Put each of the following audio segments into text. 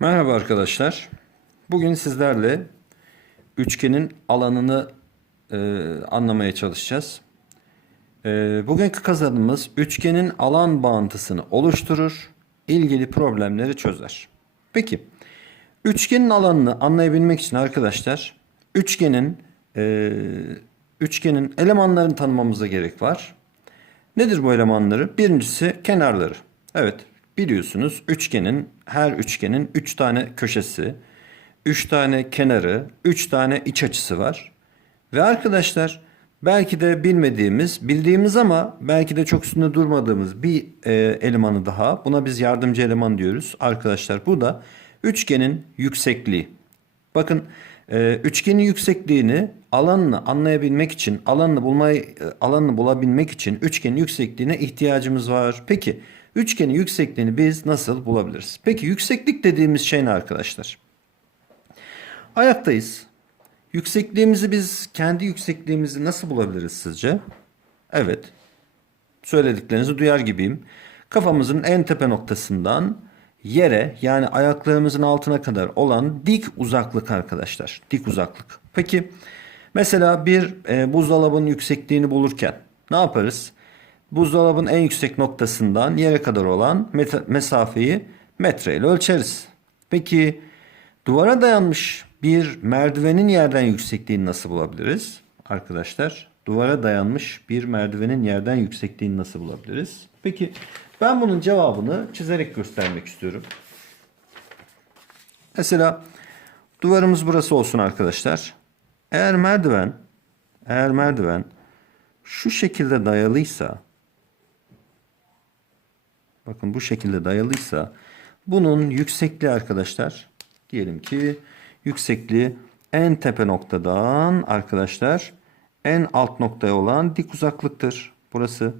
Merhaba arkadaşlar. Bugün sizlerle üçgenin alanını e, anlamaya çalışacağız. E, bugünkü kazanımız üçgenin alan bağıntısını oluşturur, ilgili problemleri çözer. Peki, üçgenin alanını anlayabilmek için arkadaşlar, üçgenin e, üçgenin elemanlarını tanımamıza gerek var. Nedir bu elemanları? Birincisi kenarları. Evet biliyorsunuz üçgenin her üçgenin 3 üç tane köşesi, 3 tane kenarı, 3 tane iç açısı var. Ve arkadaşlar belki de bilmediğimiz, bildiğimiz ama belki de çok üstünde durmadığımız bir e, elemanı daha. Buna biz yardımcı eleman diyoruz. Arkadaşlar bu da üçgenin yüksekliği. Bakın e, üçgenin yüksekliğini alanını anlayabilmek için, alanını bulmayı e, alanını bulabilmek için üçgenin yüksekliğine ihtiyacımız var. Peki üçgenin yüksekliğini biz nasıl bulabiliriz? Peki yükseklik dediğimiz şey ne arkadaşlar? Ayaktayız. Yüksekliğimizi biz kendi yüksekliğimizi nasıl bulabiliriz sizce? Evet. Söylediklerinizi duyar gibiyim. Kafamızın en tepe noktasından yere yani ayaklarımızın altına kadar olan dik uzaklık arkadaşlar. Dik uzaklık. Peki mesela bir e, buzdolabının yüksekliğini bulurken ne yaparız? Buzdolabının en yüksek noktasından yere kadar olan mesafeyi metreyle ölçeriz. Peki duvara dayanmış bir merdivenin yerden yüksekliğini nasıl bulabiliriz? Arkadaşlar duvara dayanmış bir merdivenin yerden yüksekliğini nasıl bulabiliriz? Peki ben bunun cevabını çizerek göstermek istiyorum. Mesela duvarımız burası olsun arkadaşlar. Eğer merdiven eğer merdiven şu şekilde dayalıysa bakın bu şekilde dayalıysa bunun yüksekliği arkadaşlar diyelim ki yüksekliği en tepe noktadan arkadaşlar en alt noktaya olan dik uzaklıktır. Burası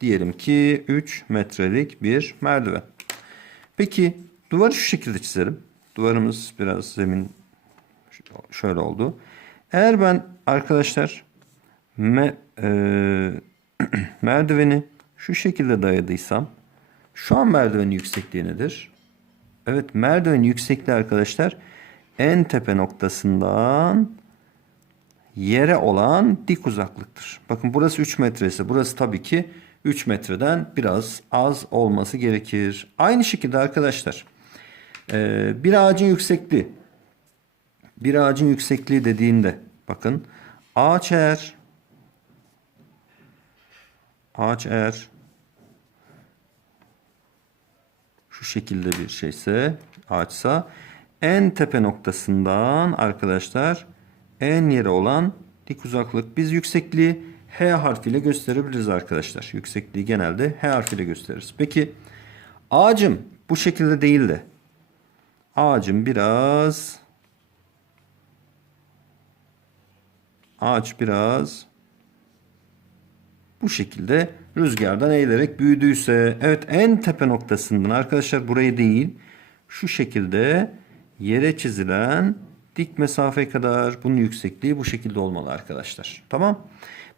diyelim ki 3 metrelik bir merdiven. Peki duvarı şu şekilde çizelim. Duvarımız biraz zemin şöyle oldu. Eğer ben arkadaşlar me, e, merdiveni şu şekilde dayadıysam şu an merdivenin yüksekliği nedir? Evet merdivenin yüksekliği arkadaşlar en tepe noktasından yere olan dik uzaklıktır. Bakın burası 3 metresi. Burası tabii ki 3 metreden biraz az olması gerekir. Aynı şekilde arkadaşlar e, bir ağacın yüksekliği bir ağacın yüksekliği dediğinde bakın ağaç eğer ağaç eğer şu şekilde bir şeyse ağaçsa en tepe noktasından arkadaşlar en yere olan dik uzaklık biz yüksekliği H harfiyle gösterebiliriz arkadaşlar. Yüksekliği genelde H harfiyle gösteririz. Peki ağacım bu şekilde değil de ağacım biraz ağaç biraz bu şekilde rüzgardan eğilerek büyüdüyse evet en tepe noktasından arkadaşlar burayı değil şu şekilde yere çizilen dik mesafe kadar bunun yüksekliği bu şekilde olmalı arkadaşlar. Tamam.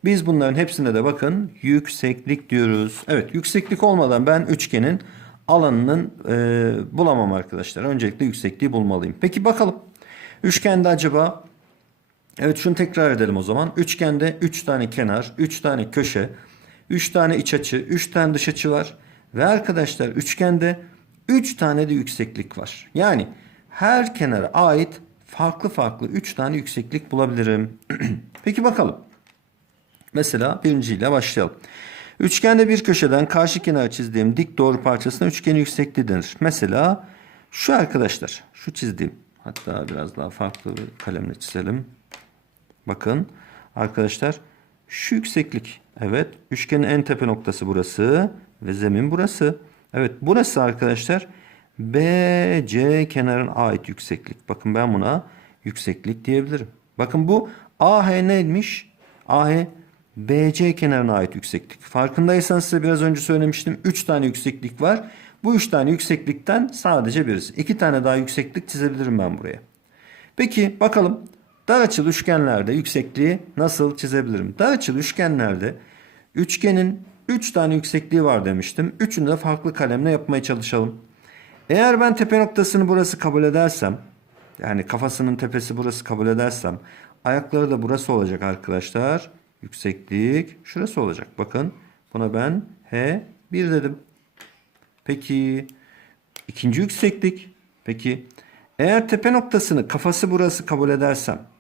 Biz bunların hepsine de bakın yükseklik diyoruz. Evet yükseklik olmadan ben üçgenin alanının e, bulamam arkadaşlar. Öncelikle yüksekliği bulmalıyım. Peki bakalım. Üçgende acaba Evet şunu tekrar edelim o zaman. Üçgende 3 üç tane kenar, 3 tane köşe, 3 tane iç açı, 3 tane dış açı var. Ve arkadaşlar üçgende 3 tane de yükseklik var. Yani her kenara ait farklı farklı 3 tane yükseklik bulabilirim. Peki bakalım. Mesela birinciyle başlayalım. Üçgende bir köşeden karşı kenar çizdiğim dik doğru parçasına üçgenin yüksekliği denir. Mesela şu arkadaşlar, şu çizdiğim. Hatta biraz daha farklı bir kalemle çizelim. Bakın arkadaşlar şu yükseklik. Evet üçgenin en tepe noktası burası ve zemin burası. Evet burası arkadaşlar BC kenarına ait yükseklik. Bakın ben buna yükseklik diyebilirim. Bakın bu AH neymiş? AH BC kenarına ait yükseklik. Farkındaysanız size biraz önce söylemiştim. 3 tane yükseklik var. Bu 3 tane yükseklikten sadece birisi. 2 tane daha yükseklik çizebilirim ben buraya. Peki bakalım dar açılı üçgenlerde yüksekliği nasıl çizebilirim? Dar açılı üçgenlerde üçgenin 3 tane yüksekliği var demiştim. Üçünü de farklı kalemle yapmaya çalışalım. Eğer ben tepe noktasını burası kabul edersem yani kafasının tepesi burası kabul edersem ayakları da burası olacak arkadaşlar. Yükseklik şurası olacak. Bakın buna ben H1 dedim. Peki ikinci yükseklik. Peki eğer tepe noktasını kafası burası kabul edersem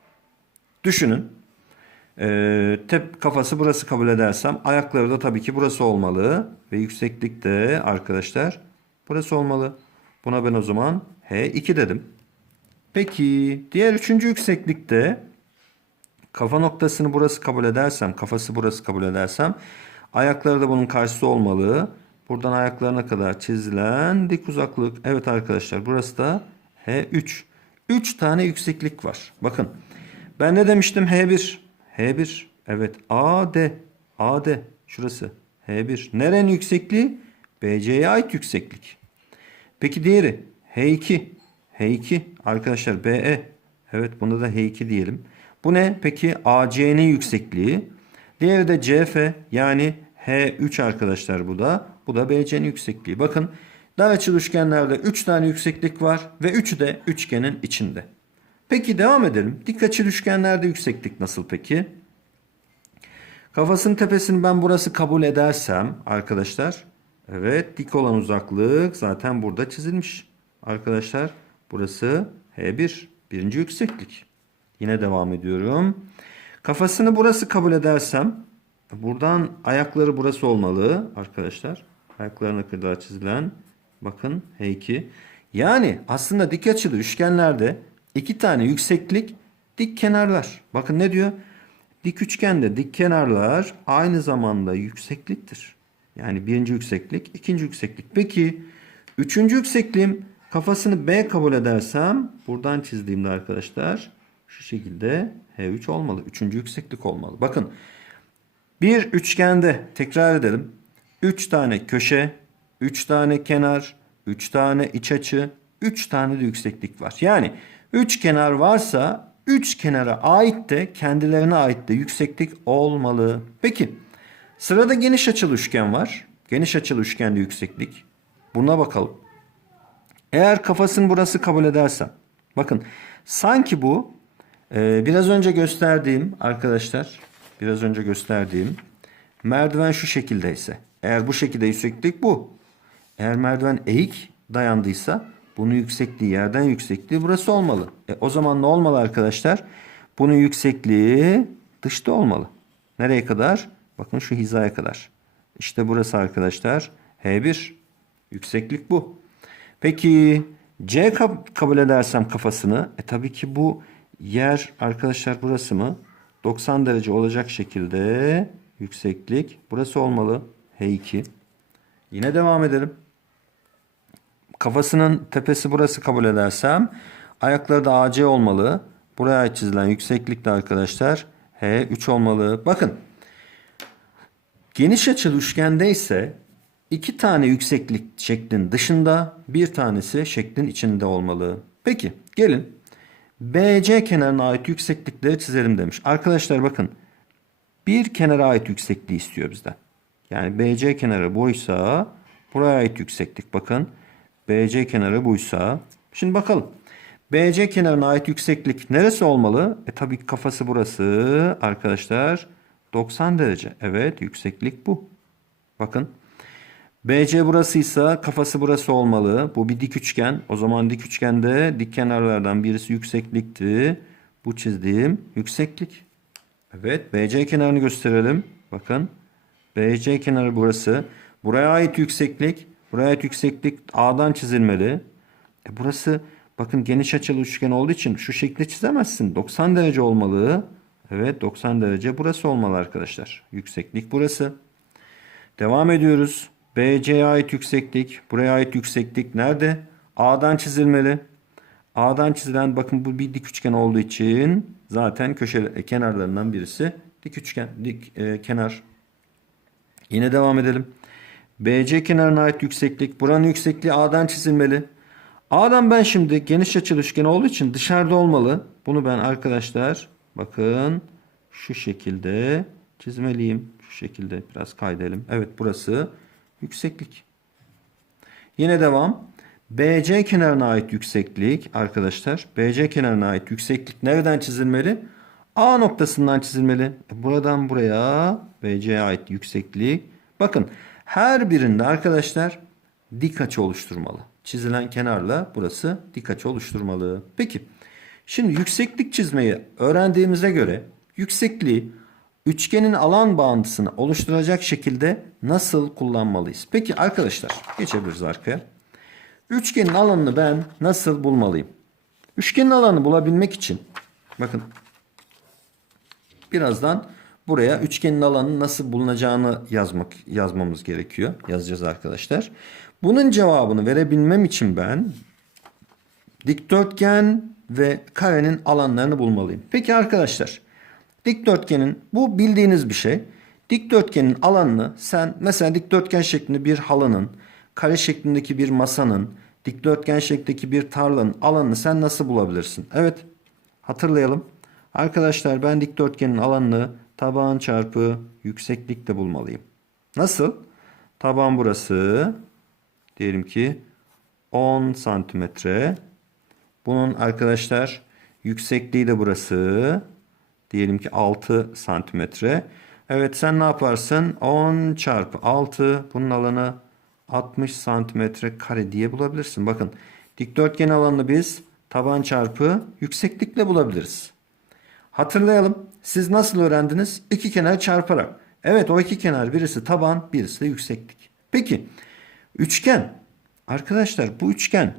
düşünün. Ee, tep kafası burası kabul edersem ayakları da tabii ki burası olmalı ve yükseklik de arkadaşlar burası olmalı. Buna ben o zaman H2 dedim. Peki diğer üçüncü yükseklikte kafa noktasını burası kabul edersem, kafası burası kabul edersem ayakları da bunun karşısı olmalı. Buradan ayaklarına kadar çizilen dik uzaklık. Evet arkadaşlar burası da H3. 3 tane yükseklik var. Bakın ben ne demiştim H1. H1 evet AD. AD şurası H1. Nerenin yüksekliği? BC'ye ait yükseklik. Peki diğeri H2. H2 arkadaşlar BE. Evet bunda da H2 diyelim. Bu ne? Peki AC'nin yüksekliği. Diğeri de CF yani H3 arkadaşlar bu da. Bu da BC'nin yüksekliği. Bakın dar açılı üçgenlerde 3 tane yükseklik var ve üçü de üçgenin içinde. Peki devam edelim. Dik açılı üçgenlerde yükseklik nasıl peki? Kafasının tepesini ben burası kabul edersem arkadaşlar evet dik olan uzaklık zaten burada çizilmiş. Arkadaşlar burası H1 birinci yükseklik. Yine devam ediyorum. Kafasını burası kabul edersem buradan ayakları burası olmalı arkadaşlar. Ayaklarına kadar çizilen bakın H2. Yani aslında dik açılı üçgenlerde iki tane yükseklik dik kenarlar. Bakın ne diyor? Dik üçgende dik kenarlar aynı zamanda yüksekliktir. Yani birinci yükseklik, ikinci yükseklik. Peki üçüncü yüksekliğim kafasını B kabul edersem buradan çizdiğimde arkadaşlar şu şekilde H3 olmalı. Üçüncü yükseklik olmalı. Bakın bir üçgende tekrar edelim. 3 tane köşe, 3 tane kenar, 3 tane iç açı, 3 tane de yükseklik var. Yani 3 kenar varsa 3 kenara ait de kendilerine ait de yükseklik olmalı. Peki sırada geniş açılı üçgen var. Geniş açılı üçgende yükseklik. Buna bakalım. Eğer kafasını burası kabul edersem. Bakın sanki bu e, biraz önce gösterdiğim arkadaşlar biraz önce gösterdiğim merdiven şu şekildeyse. Eğer bu şekilde yükseklik bu. Eğer merdiven eğik dayandıysa bunun yüksekliği yerden yüksekliği burası olmalı. E, o zaman ne olmalı arkadaşlar? Bunun yüksekliği dışta olmalı. Nereye kadar? Bakın şu hizaya kadar. İşte burası arkadaşlar. H1. Yükseklik bu. Peki C kab- kabul edersem kafasını. E tabii ki bu yer arkadaşlar burası mı? 90 derece olacak şekilde yükseklik. Burası olmalı. H2. Yine devam edelim. Kafasının tepesi burası kabul edersem ayakları da AC olmalı. Buraya çizilen yükseklik de arkadaşlar H3 olmalı. Bakın geniş açılı üçgende ise iki tane yükseklik şeklin dışında bir tanesi şeklin içinde olmalı. Peki gelin BC kenarına ait yükseklikleri çizelim demiş. Arkadaşlar bakın bir kenara ait yüksekliği istiyor bizden. Yani BC kenarı buysa buraya ait yükseklik bakın. BC kenarı buysa. Şimdi bakalım. BC kenarına ait yükseklik neresi olmalı? E tabii kafası burası arkadaşlar. 90 derece. Evet yükseklik bu. Bakın. BC burasıysa kafası burası olmalı. Bu bir dik üçgen. O zaman dik üçgende dik kenarlardan birisi yükseklikti. Bu çizdiğim yükseklik. Evet BC kenarını gösterelim. Bakın. BC kenarı burası. Buraya ait yükseklik. Buraya yükseklik A'dan çizilmeli. E burası bakın geniş açılı üçgen olduğu için şu şekli çizemezsin. 90 derece olmalı. Evet 90 derece burası olmalı arkadaşlar. Yükseklik burası. Devam ediyoruz. BC'ye ait yükseklik. Buraya ait yükseklik nerede? A'dan çizilmeli. A'dan çizilen bakın bu bir dik üçgen olduğu için zaten köşe kenarlarından birisi dik üçgen, dik e, kenar. Yine devam edelim. BC kenarına ait yükseklik. Buranın yüksekliği A'dan çizilmeli. A'dan ben şimdi geniş açılı üçgen olduğu için dışarıda olmalı. Bunu ben arkadaşlar bakın şu şekilde çizmeliyim. Şu şekilde biraz kaydedelim. Evet burası yükseklik. Yine devam. BC kenarına ait yükseklik arkadaşlar. BC kenarına ait yükseklik nereden çizilmeli? A noktasından çizilmeli. Buradan buraya BC'ye ait yükseklik. Bakın her birinde arkadaşlar dik açı oluşturmalı. Çizilen kenarla burası dik açı oluşturmalı. Peki şimdi yükseklik çizmeyi öğrendiğimize göre yüksekliği üçgenin alan bağıntısını oluşturacak şekilde nasıl kullanmalıyız? Peki arkadaşlar geçebiliriz arkaya. Üçgenin alanını ben nasıl bulmalıyım? Üçgenin alanı bulabilmek için bakın birazdan buraya üçgenin alanı nasıl bulunacağını yazmak yazmamız gerekiyor. Yazacağız arkadaşlar. Bunun cevabını verebilmem için ben dikdörtgen ve karenin alanlarını bulmalıyım. Peki arkadaşlar dikdörtgenin bu bildiğiniz bir şey. Dikdörtgenin alanını sen mesela dikdörtgen şeklinde bir halının, kare şeklindeki bir masanın, dikdörtgen şeklindeki bir tarlanın alanını sen nasıl bulabilirsin? Evet hatırlayalım. Arkadaşlar ben dikdörtgenin alanını taban çarpı yükseklikle bulmalıyım. Nasıl? Taban burası. Diyelim ki 10 santimetre. Bunun arkadaşlar yüksekliği de burası. Diyelim ki 6 santimetre. Evet sen ne yaparsın? 10 çarpı 6 bunun alanı 60 santimetre kare diye bulabilirsin. Bakın dikdörtgen alanını biz taban çarpı yükseklikle bulabiliriz. Hatırlayalım. Siz nasıl öğrendiniz? İki kenar çarparak. Evet o iki kenar birisi taban birisi de yükseklik. Peki üçgen. Arkadaşlar bu üçgen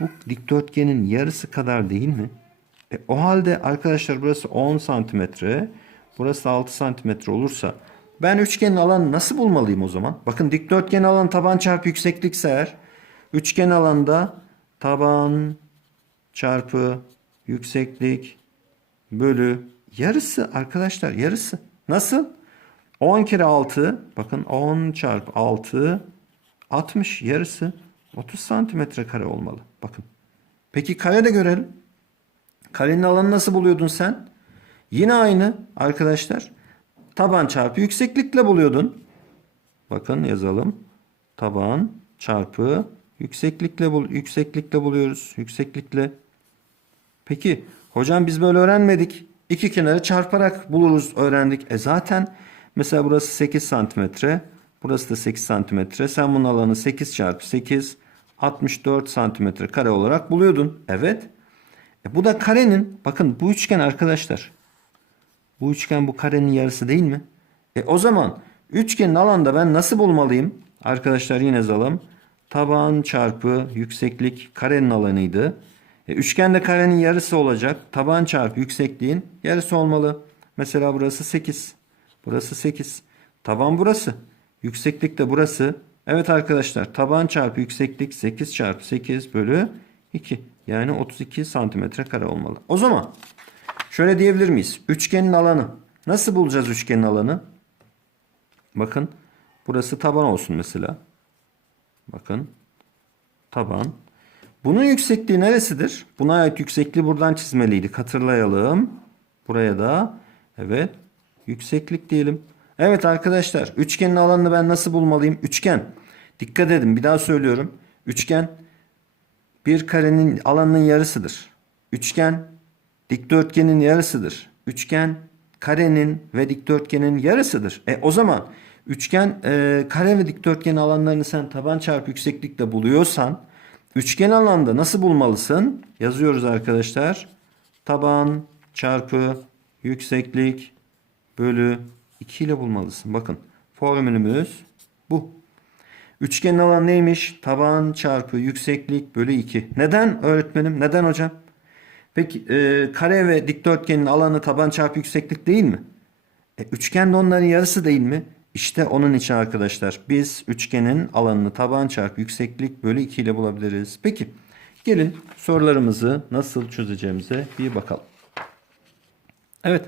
bu dikdörtgenin yarısı kadar değil mi? E, o halde arkadaşlar burası 10 santimetre. Burası 6 santimetre olursa ben üçgenin alanını nasıl bulmalıyım o zaman? Bakın dikdörtgen alan taban çarpı yükseklikse eğer üçgen alanda taban çarpı yükseklik bölü yarısı arkadaşlar yarısı. Nasıl? 10 kere 6 bakın 10 çarpı 6 60 yarısı 30 santimetre kare olmalı. Bakın. Peki kare de görelim. Karenin alanı nasıl buluyordun sen? Yine aynı arkadaşlar. Taban çarpı yükseklikle buluyordun. Bakın yazalım. Taban çarpı yükseklikle bul yükseklikle buluyoruz. Yükseklikle. Peki hocam biz böyle öğrenmedik. İki kenarı çarparak buluruz öğrendik. E zaten mesela burası 8 santimetre. Burası da 8 santimetre. Sen bunun alanı 8 çarpı 8 64 santimetre kare olarak buluyordun. Evet. E bu da karenin bakın bu üçgen arkadaşlar. Bu üçgen bu karenin yarısı değil mi? E o zaman üçgenin alanda ben nasıl bulmalıyım? Arkadaşlar yine yazalım. Taban çarpı yükseklik karenin alanıydı. E, üçgen de karenin yarısı olacak. Taban çarpı yüksekliğin yarısı olmalı. Mesela burası 8. Burası 8. Taban burası. Yükseklik de burası. Evet arkadaşlar taban çarpı yükseklik 8 çarpı 8 bölü 2. Yani 32 santimetre kare olmalı. O zaman şöyle diyebilir miyiz? Üçgenin alanı. Nasıl bulacağız üçgenin alanı? Bakın burası taban olsun mesela. Bakın taban. Bunun yüksekliği neresidir? Buna ait yüksekliği buradan çizmeliydik. Hatırlayalım. Buraya da evet yükseklik diyelim. Evet arkadaşlar üçgenin alanını ben nasıl bulmalıyım? Üçgen. Dikkat edin bir daha söylüyorum. Üçgen bir karenin alanının yarısıdır. Üçgen dikdörtgenin yarısıdır. Üçgen karenin ve dikdörtgenin yarısıdır. E o zaman üçgen e, kare ve dikdörtgen alanlarını sen taban çarpı yükseklikle buluyorsan üçgen alanda nasıl bulmalısın? Yazıyoruz arkadaşlar. Taban çarpı yükseklik bölü 2 ile bulmalısın. Bakın formülümüz bu. Üçgenin alanı neymiş? Taban çarpı yükseklik bölü 2. Neden öğretmenim? Neden hocam? Peki e, kare ve dikdörtgenin alanı taban çarpı yükseklik değil mi? E, üçgen de onların yarısı değil mi? İşte onun için arkadaşlar biz üçgenin alanını taban çarpı yükseklik bölü 2 ile bulabiliriz. Peki gelin sorularımızı nasıl çözeceğimize bir bakalım. Evet.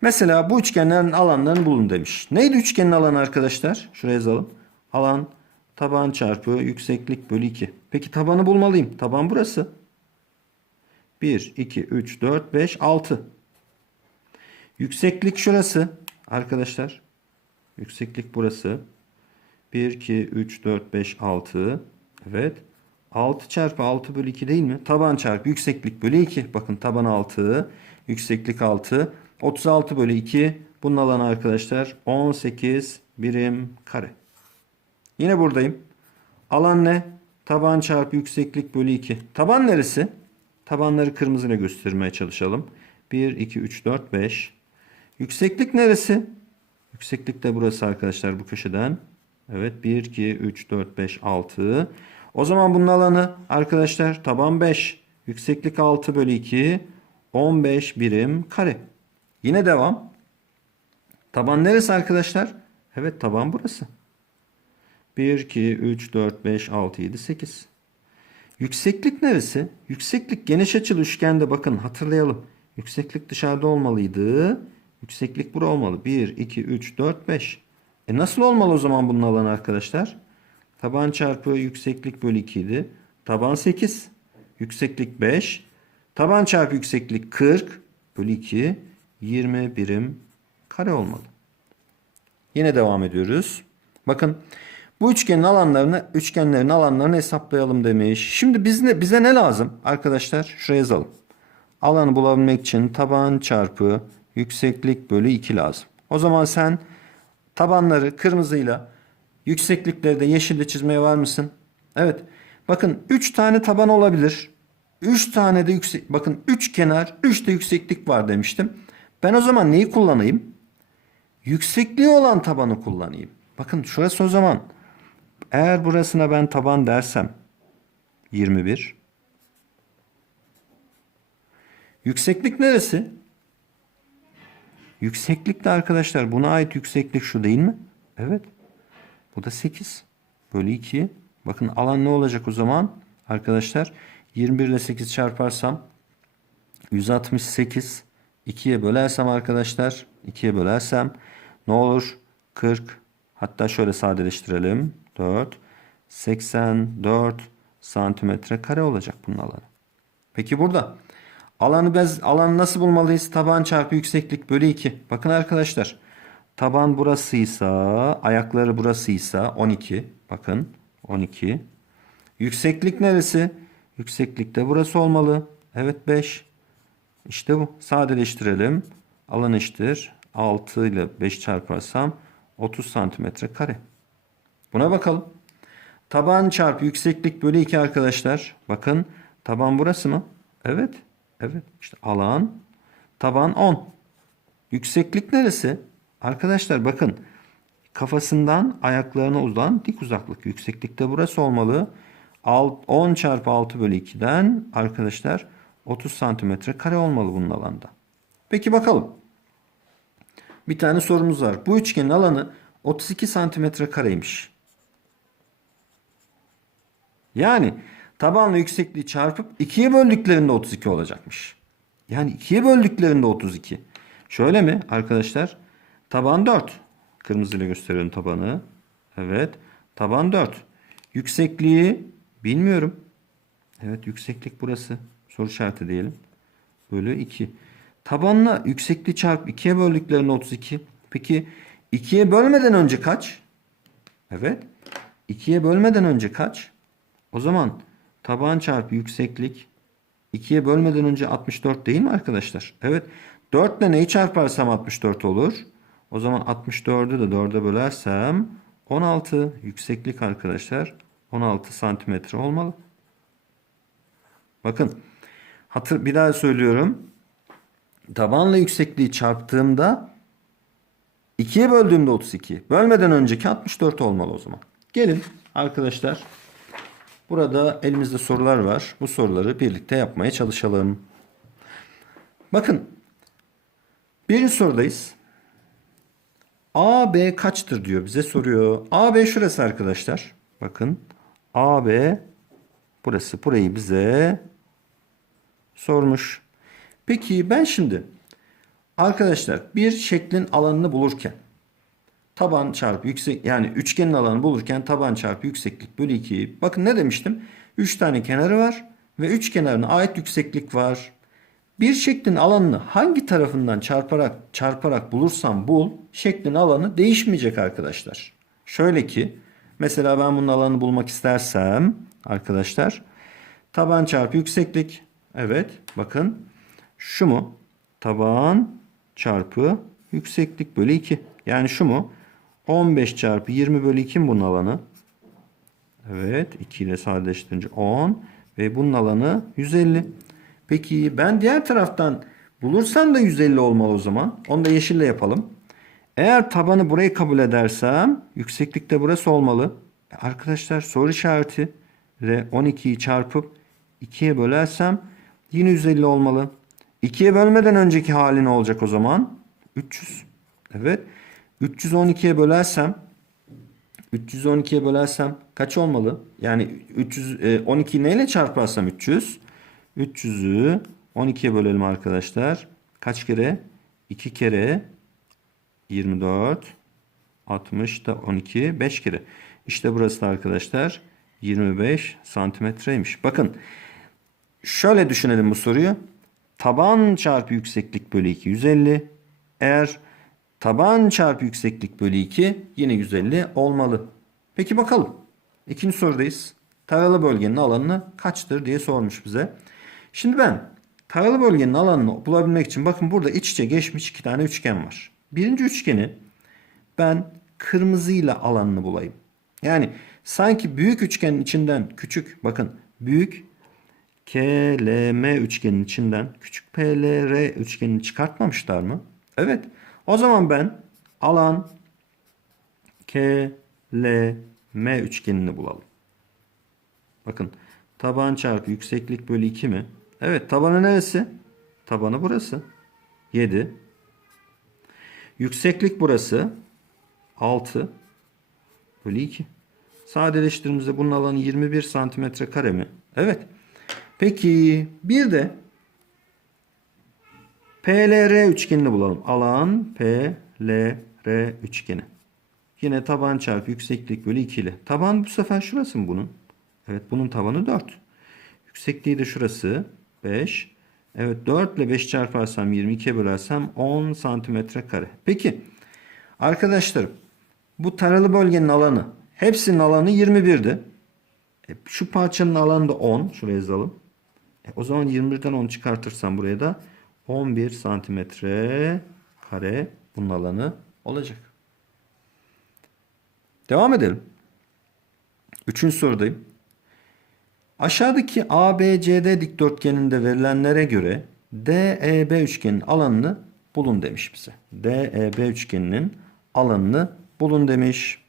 Mesela bu üçgenlerin alanlarını bulun demiş. Neydi üçgenin alanı arkadaşlar? Şuraya yazalım. Alan taban çarpı yükseklik bölü 2. Peki tabanı bulmalıyım. Taban burası. 1, 2, 3, 4, 5, 6. Yükseklik şurası arkadaşlar. Yükseklik burası. 1, 2, 3, 4, 5, 6. Evet. 6 çarpı 6 bölü 2 değil mi? Taban çarpı yükseklik bölü 2. Bakın taban 6, yükseklik 6. 36 bölü 2. Bunun alanı arkadaşlar 18 birim kare. Yine buradayım. Alan ne? Taban çarpı yükseklik bölü 2. Taban neresi? Tabanları kırmızıyla göstermeye çalışalım. 1, 2, 3, 4, 5. Yükseklik neresi? Yükseklik de burası arkadaşlar bu köşeden. Evet 1, 2, 3, 4, 5, 6. O zaman bunun alanı arkadaşlar taban 5. Yükseklik 6 bölü 2. 15 birim kare. Yine devam. Taban neresi arkadaşlar? Evet taban burası. 1, 2, 3, 4, 5, 6, 7, 8. Yükseklik neresi? Yükseklik geniş açılı üçgende bakın hatırlayalım. Yükseklik dışarıda olmalıydı. Yükseklik bura olmalı. 1, 2, 3, 4, 5. E nasıl olmalı o zaman bunun alanı arkadaşlar? Taban çarpı yükseklik bölü 2 idi. Taban 8. Yükseklik 5. Taban çarpı yükseklik 40 bölü 2. 20 birim kare olmalı. Yine devam ediyoruz. Bakın bu üçgenin alanlarını, üçgenlerin alanlarını hesaplayalım demiş. Şimdi biz ne, bize ne lazım arkadaşlar? Şuraya yazalım. Alanı bulabilmek için taban çarpı yükseklik bölü 2 lazım. O zaman sen tabanları kırmızıyla yükseklikleri de yeşille çizmeye var mısın? Evet. Bakın 3 tane taban olabilir. 3 tane de yüksek bakın 3 kenar 3 de yükseklik var demiştim. Ben o zaman neyi kullanayım? Yüksekliği olan tabanı kullanayım. Bakın şurası o zaman eğer burasına ben taban dersem 21 Yükseklik neresi? Yükseklik de arkadaşlar buna ait yükseklik şu değil mi? Evet. Bu da 8 bölü 2. Bakın alan ne olacak o zaman? Arkadaşlar 21 ile 8 çarparsam 168 2'ye bölersem arkadaşlar 2'ye bölersem ne olur? 40 hatta şöyle sadeleştirelim. 4 84 santimetre kare olacak bunun alanı. Peki burada alanı bez alanı nasıl bulmalıyız? Taban çarpı yükseklik bölü 2. Bakın arkadaşlar. Taban burasıysa, ayakları burasıysa 12. Bakın 12. Yükseklik neresi? Yükseklik de burası olmalı. Evet 5. İşte bu. Sadeleştirelim. Alan eşittir. 6 ile 5 çarparsam 30 santimetre kare. Buna bakalım. Taban çarpı yükseklik bölü 2 arkadaşlar. Bakın taban burası mı? Evet. Evet. İşte alan taban 10. Yükseklik neresi? Arkadaşlar bakın kafasından ayaklarına uzanan dik uzaklık. Yükseklikte burası olmalı. 10 çarpı 6 bölü 2'den arkadaşlar 30 santimetre kare olmalı bunun alanda. Peki bakalım. Bir tane sorumuz var. Bu üçgenin alanı 32 santimetre kareymiş. Yani tabanla yüksekliği çarpıp ikiye böldüklerinde 32 olacakmış. Yani ikiye böldüklerinde 32. Şöyle mi arkadaşlar? Taban 4. Kırmızıyla gösteriyorum tabanı. Evet. Taban 4. Yüksekliği bilmiyorum. Evet yükseklik burası. Soru işareti diyelim. Bölü 2. Tabanla yüksekliği çarp 2'ye böldüklerinde 32. Peki 2'ye bölmeden önce kaç? Evet. 2'ye bölmeden önce kaç? O zaman taban çarpı yükseklik 2'ye bölmeden önce 64 değil mi arkadaşlar? Evet. 4 ile neyi çarparsam 64 olur. O zaman 64'ü de 4'e bölersem 16 yükseklik arkadaşlar 16 santimetre olmalı. Bakın hatır, bir daha söylüyorum. Tabanla yüksekliği çarptığımda 2'ye böldüğümde 32. Bölmeden önceki 64 olmalı o zaman. Gelin arkadaşlar. Burada elimizde sorular var. Bu soruları birlikte yapmaya çalışalım. Bakın. Birinci sorudayız. AB kaçtır diyor bize soruyor. AB şurası arkadaşlar. Bakın. AB burası. Burayı bize sormuş. Peki ben şimdi arkadaşlar bir şeklin alanını bulurken taban çarpı yüksek yani üçgenin alanını bulurken taban çarpı yükseklik bölü 2. Bakın ne demiştim? 3 tane kenarı var ve üç kenarına ait yükseklik var. Bir şeklin alanını hangi tarafından çarparak çarparak bulursam bul şeklin alanı değişmeyecek arkadaşlar. Şöyle ki Mesela ben bunun alanını bulmak istersem arkadaşlar taban çarpı yükseklik. Evet bakın şu mu? Taban çarpı yükseklik bölü 2. Yani şu mu? 15 çarpı 20 bölü 2 mi bunun alanı? Evet 2 ile sadeleştirince 10 ve bunun alanı 150. Peki ben diğer taraftan bulursam da 150 olmalı o zaman. Onu da yeşille yapalım. Eğer tabanı burayı kabul edersem yükseklikte burası olmalı. E Arkadaşlar soru işareti ile 12'yi çarpıp 2'ye bölersem yine 150 olmalı. 2'ye bölmeden önceki hali ne olacak o zaman? 300. Evet. 312'ye bölersem 312'ye bölersem kaç olmalı? Yani 312 neyle çarparsam 300? 300'ü 12'ye bölelim arkadaşlar. Kaç kere? 2 kere 24 60 da 12 5 kere. İşte burası da arkadaşlar 25 santimetreymiş. Bakın şöyle düşünelim bu soruyu. Taban çarpı yükseklik bölü 2 150. Eğer taban çarpı yükseklik bölü 2 yine 150 olmalı. Peki bakalım. İkinci sorudayız. Taralı bölgenin alanı kaçtır diye sormuş bize. Şimdi ben taralı bölgenin alanını bulabilmek için bakın burada iç içe geçmiş iki tane üçgen var. Birinci üçgeni ben kırmızıyla alanını bulayım. Yani sanki büyük üçgenin içinden küçük bakın büyük KLM üçgenin içinden küçük PLR üçgenini çıkartmamışlar mı? Evet. O zaman ben alan KLM üçgenini bulalım. Bakın taban çarpı yükseklik bölü 2 mi? Evet tabanı neresi? Tabanı burası. 7. Yükseklik burası. 6 bölü 2. Sadeleştirdiğimizde bunun alanı 21 santimetre kare mi? Evet. Peki bir de PLR üçgenini bulalım. Alan PLR üçgeni. Yine taban çarpı yükseklik bölü 2 ile. Taban bu sefer şurası mı bunun? Evet bunun tabanı 4. Yüksekliği de şurası 5. Evet 4 ile 5 çarparsam 22'ye bölersem 10 santimetre kare. Peki arkadaşlarım bu taralı bölgenin alanı hepsinin alanı 21'di. E, şu parçanın alanı da 10. Şuraya yazalım. E, o zaman 21'den 10 çıkartırsam buraya da 11 santimetre kare bunun alanı olacak. Devam edelim. Üçüncü sorudayım. Aşağıdaki ABCD dikdörtgeninde verilenlere göre DEB üçgenin alanını bulun demiş bize. DEB üçgeninin alanını bulun demiş.